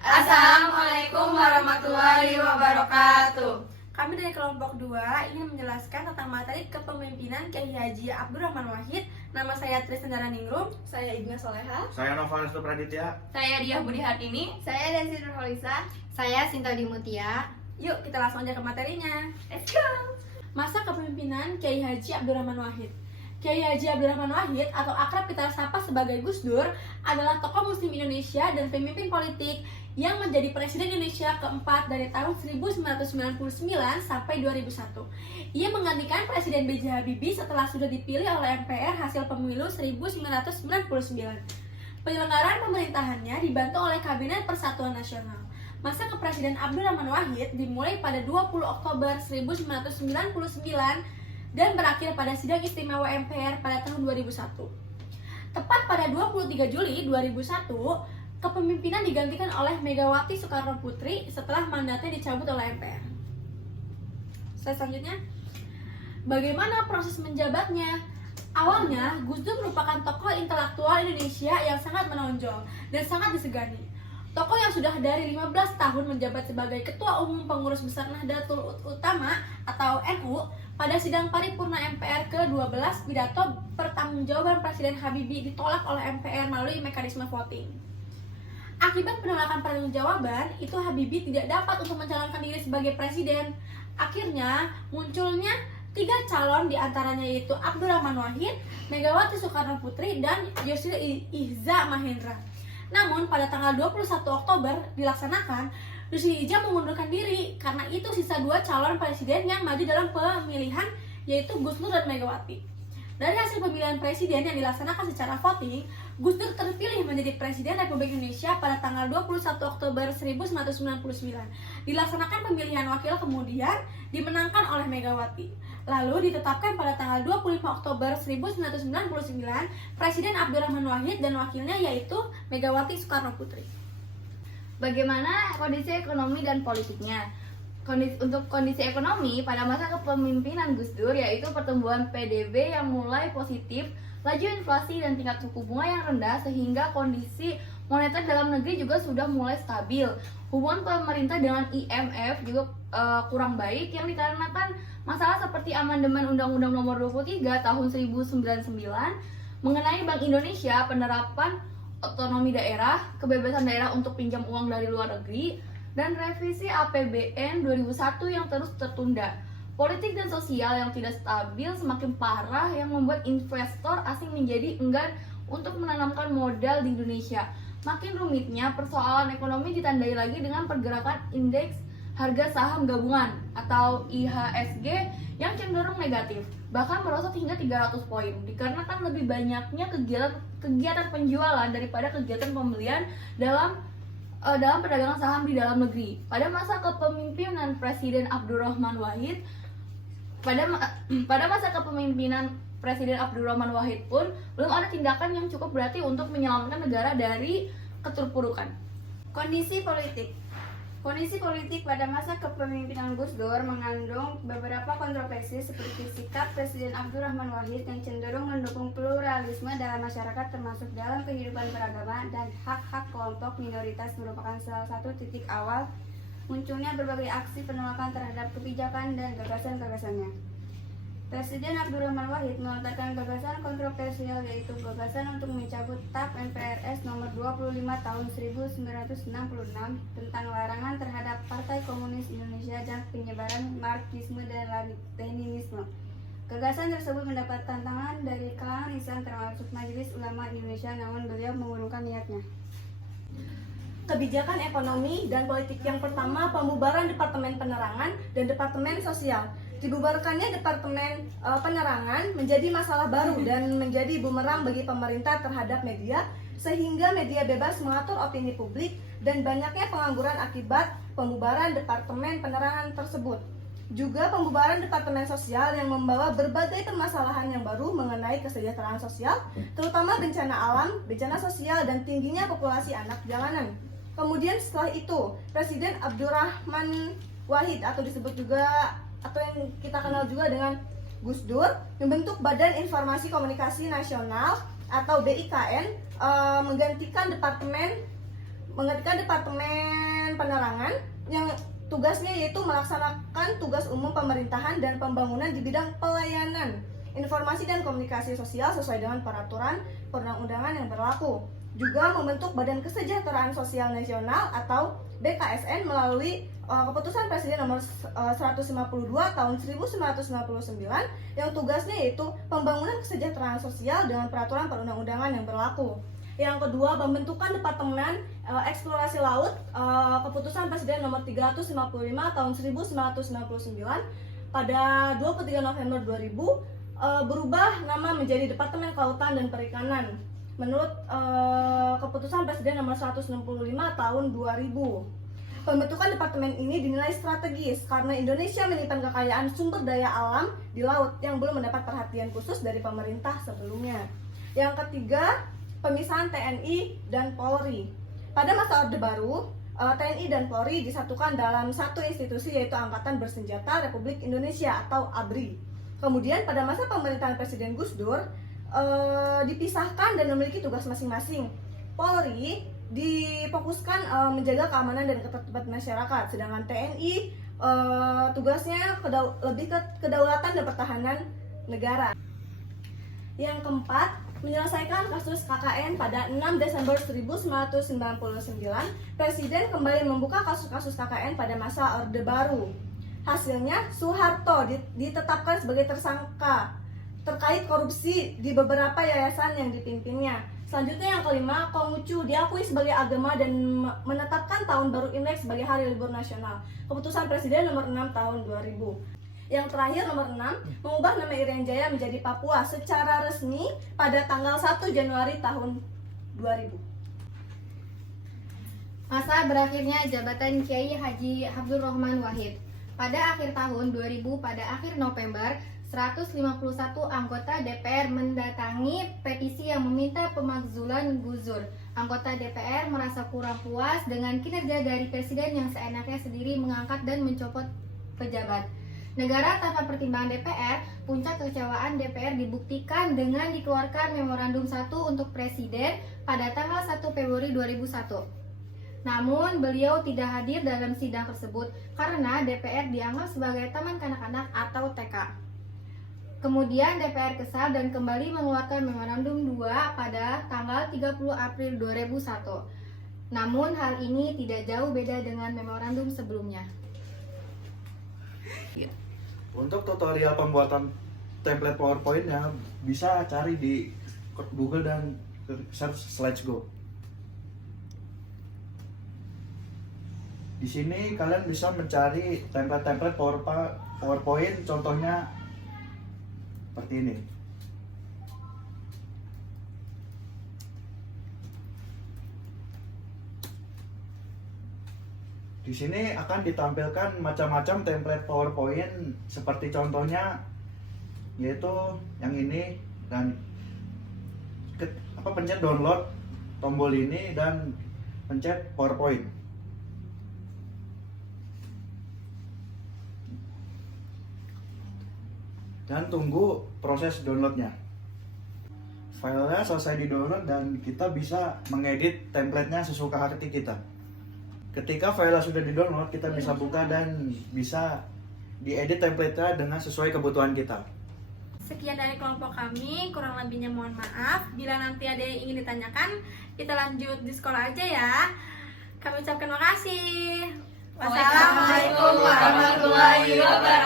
Assalamualaikum warahmatullahi wabarakatuh. Kami dari kelompok 2 ingin menjelaskan tentang materi kepemimpinan Kyai Haji Abdurrahman Wahid. Nama saya Trisandara Ningrum. Saya Ibnu Soleha. Saya Nova Restu Praditya. Saya Diah Budi Hartini. Saya Desi Nurholisa. Saya Sinta Dimutia. Yuk kita langsung aja ke materinya. Let's go. Masa kepemimpinan Kyai Haji Abdurrahman Wahid. Kyai Haji Abdurrahman Wahid atau akrab kita sapa sebagai Gus Dur adalah tokoh muslim Indonesia dan pemimpin politik yang menjadi Presiden Indonesia keempat dari tahun 1999 sampai 2001. Ia menggantikan Presiden B.J. Habibie setelah sudah dipilih oleh MPR hasil pemilu 1999. Penyelenggaraan pemerintahannya dibantu oleh Kabinet Persatuan Nasional. Masa kepresiden Abdurrahman Wahid dimulai pada 20 Oktober 1999 dan berakhir pada sidang istimewa MPR pada tahun 2001. Tepat pada 23 Juli 2001, kepemimpinan digantikan oleh Megawati Soekarno Putri setelah mandatnya dicabut oleh MPR. Selanjutnya, bagaimana proses menjabatnya? Awalnya, Gus Dur merupakan tokoh intelektual Indonesia yang sangat menonjol dan sangat disegani. Tokoh yang sudah dari 15 tahun menjabat sebagai Ketua Umum Pengurus Besar Nahdlatul Ulama atau NU, pada sidang paripurna MPR ke-12, pidato pertanggungjawaban Presiden Habibie ditolak oleh MPR melalui mekanisme voting. Akibat penolakan pertanggungjawaban, itu Habibie tidak dapat untuk mencalonkan diri sebagai presiden. Akhirnya, munculnya 3 calon diantaranya yaitu Abdurrahman Wahid, Megawati Soekarno Putri, dan Yusril Ihza Mahendra. Namun, pada tanggal 21 Oktober dilaksanakan, Yusril Ihza mengundurkan diri karena itu sisa 2 calon presiden yang maju dalam pemilihan yaitu Gus Dur dan Megawati. Dari hasil pemilihan presiden yang dilaksanakan secara voting, Gus Dur terpilih menjadi Presiden Republik Indonesia pada tanggal 21 Oktober 1999. Dilaksanakan pemilihan wakil kemudian dimenangkan oleh Megawati. Lalu ditetapkan pada tanggal 25 Oktober 1999 Presiden Abdurrahman Wahid dan wakilnya yaitu Megawati Soekarno Putri. Bagaimana kondisi ekonomi dan politiknya? Untuk kondisi ekonomi pada masa kepemimpinan Gus Dur yaitu pertumbuhan PDB yang mulai positif, laju inflasi dan tingkat suku bunga yang rendah sehingga kondisi moneter dalam negeri juga sudah mulai stabil. Hubungan pemerintah dengan IMF juga kurang baik yang dikarenakan masalah seperti amandemen Undang-Undang Nomor 23 Tahun 1999 mengenai Bank Indonesia, penerapan otonomi daerah, kebebasan daerah untuk pinjam uang dari luar negeri, dan revisi APBN 2001 yang terus tertunda. Politik dan sosial yang tidak stabil semakin parah yang membuat investor asing menjadi enggan untuk menanamkan modal di Indonesia. Makin rumitnya persoalan ekonomi ditandai lagi dengan pergerakan indeks harga saham gabungan atau IHSG yang cenderung negatif, bahkan merosot hingga 300 poin dikarenakan lebih banyaknya kegiatan penjualan daripada kegiatan pembelian dalam perdagangan saham di dalam negeri. Pada masa kepemimpinan Presiden Abdurrahman Wahid, pada masa kepemimpinan Presiden Abdurrahman Wahid pun belum ada tindakan yang cukup berarti untuk menyelamatkan negara dari keterpurukan. Kondisi politik pada masa kepemimpinan Gus Dur mengandung beberapa kontroversi seperti sikap Presiden Abdurrahman Wahid yang cenderung mendukung pluralisme dalam masyarakat termasuk dalam kehidupan beragama dan hak-hak kelompok minoritas merupakan salah satu titik awal munculnya berbagai aksi penolakan terhadap kebijakan dan gagasan-gagasannya. Presiden Abdurrahman Wahid melontarkan gagasan kontroversial yaitu gagasan untuk mencabut TAP MPRS nomor 25 tahun 1966 tentang larangan terhadap Partai Komunis Indonesia dan penyebaran Marxisme dan Leninisme. Gagasan tersebut mendapat tantangan dari kalangan Islam termasuk Majelis Ulama Indonesia, namun beliau mengurungkan niatnya. Kebijakan ekonomi dan politik yang pertama, pembubaran Departemen Penerangan dan Departemen Sosial. Dibubarkannya Departemen Penerangan menjadi masalah baru dan menjadi bumerang bagi pemerintah terhadap media, sehingga media bebas mengatur opini publik dan banyaknya pengangguran akibat pembubaran Departemen Penerangan tersebut. Juga pembubaran Departemen Sosial yang membawa berbagai permasalahan yang baru mengenai kesejahteraan sosial, terutama bencana alam, bencana sosial, dan tingginya populasi anak jalanan. Kemudian setelah itu, Presiden Abdurrahman Wahid atau disebut juga atau yang kita kenal juga dengan Gus Dur membentuk Badan Informasi Komunikasi Nasional atau BIKN, menggantikan Departemen menggantikan Departemen Penerangan yang tugasnya yaitu melaksanakan tugas umum pemerintahan dan pembangunan di bidang pelayanan, informasi dan komunikasi sosial sesuai dengan peraturan perundang-undangan yang berlaku. Juga membentuk Badan Kesejahteraan Sosial Nasional atau BKSN melalui keputusan Presiden nomor 152 tahun 1999 yang tugasnya yaitu pembangunan kesejahteraan sosial dengan peraturan perundang-undangan yang berlaku. Yang kedua, pembentukan Departemen Eksplorasi Laut, keputusan Presiden nomor 355 tahun 1999 pada 23 November 2000 berubah nama menjadi Departemen Kelautan dan Perikanan menurut keputusan Presiden nomor 165 tahun 2000. Pembentukan departemen ini dinilai strategis karena Indonesia menyimpan kekayaan sumber daya alam di laut yang belum mendapat perhatian khusus dari pemerintah sebelumnya. Yang ketiga, pemisahan TNI dan Polri. Pada masa Orde Baru, TNI dan Polri disatukan dalam satu institusi yaitu Angkatan Bersenjata Republik Indonesia atau ABRI. Kemudian pada masa pemerintahan Presiden Gus Dur dipisahkan dan memiliki tugas masing-masing. Polri difokuskan menjaga keamanan dan ketertiban masyarakat, sedangkan TNI tugasnya lebih ke kedaulatan dan pertahanan negara. Yang keempat, menyelesaikan kasus KKN pada 6 Desember 1999, Presiden kembali membuka kasus-kasus KKN pada masa Orde Baru. Hasilnya, Soeharto ditetapkan sebagai tersangka terkait korupsi di beberapa yayasan yang dipimpinnya. Selanjutnya yang kelima, Konghucu diakui sebagai agama dan menetapkan tahun baru Imlek sebagai hari libur nasional. Keputusan Presiden nomor 6 tahun 2000. Yang terakhir nomor 6, mengubah nama Irian Jaya menjadi Papua secara resmi pada tanggal 1 Januari tahun 2000. Masa berakhirnya jabatan Kiai Haji Abdul Rahman Wahid. Pada akhir tahun 2000, pada akhir November, 151 anggota DPR mendatangi petisi yang meminta pemakzulan Gus Dur. Anggota DPR merasa kurang puas dengan kinerja dari presiden yang seenaknya sendiri mengangkat dan mencopot pejabat. Negara tanpa pertimbangan DPR, puncak kekecewaan DPR dibuktikan dengan dikeluarkan Memorandum 1 untuk presiden pada tanggal 1 Februari 2001. Namun beliau tidak hadir dalam sidang tersebut karena DPR dianggap sebagai taman kanak-kanak atau TK. Kemudian DPR kesal dan kembali mengeluarkan Memorandum 2 pada tanggal 30 April 2001. Namun hal ini tidak jauh beda dengan memorandum sebelumnya. Untuk tutorial pembuatan template PowerPoint-nya bisa cari di Google dan search Slidesgo. Di sini kalian bisa mencari template-template PowerPoint, contohnya seperti ini. Di sini akan ditampilkan macam-macam template PowerPoint seperti contohnya yaitu yang ini, dan pencet download tombol ini dan pencet PowerPoint. Dan tunggu proses downloadnya. Filenya selesai di-download dan kita bisa mengedit template-nya sesuka hati kita. Ketika filenya sudah di-download, kita bisa buka dan bisa diedit template-nya dengan sesuai kebutuhan kita. Sekian dari kelompok kami, kurang lebihnya mohon maaf. Bila nanti ada yang ingin ditanyakan, kita lanjut di sekolah aja ya. Kami ucapkan makasih. Wassalamualaikum warahmatullahi wabarakatuh.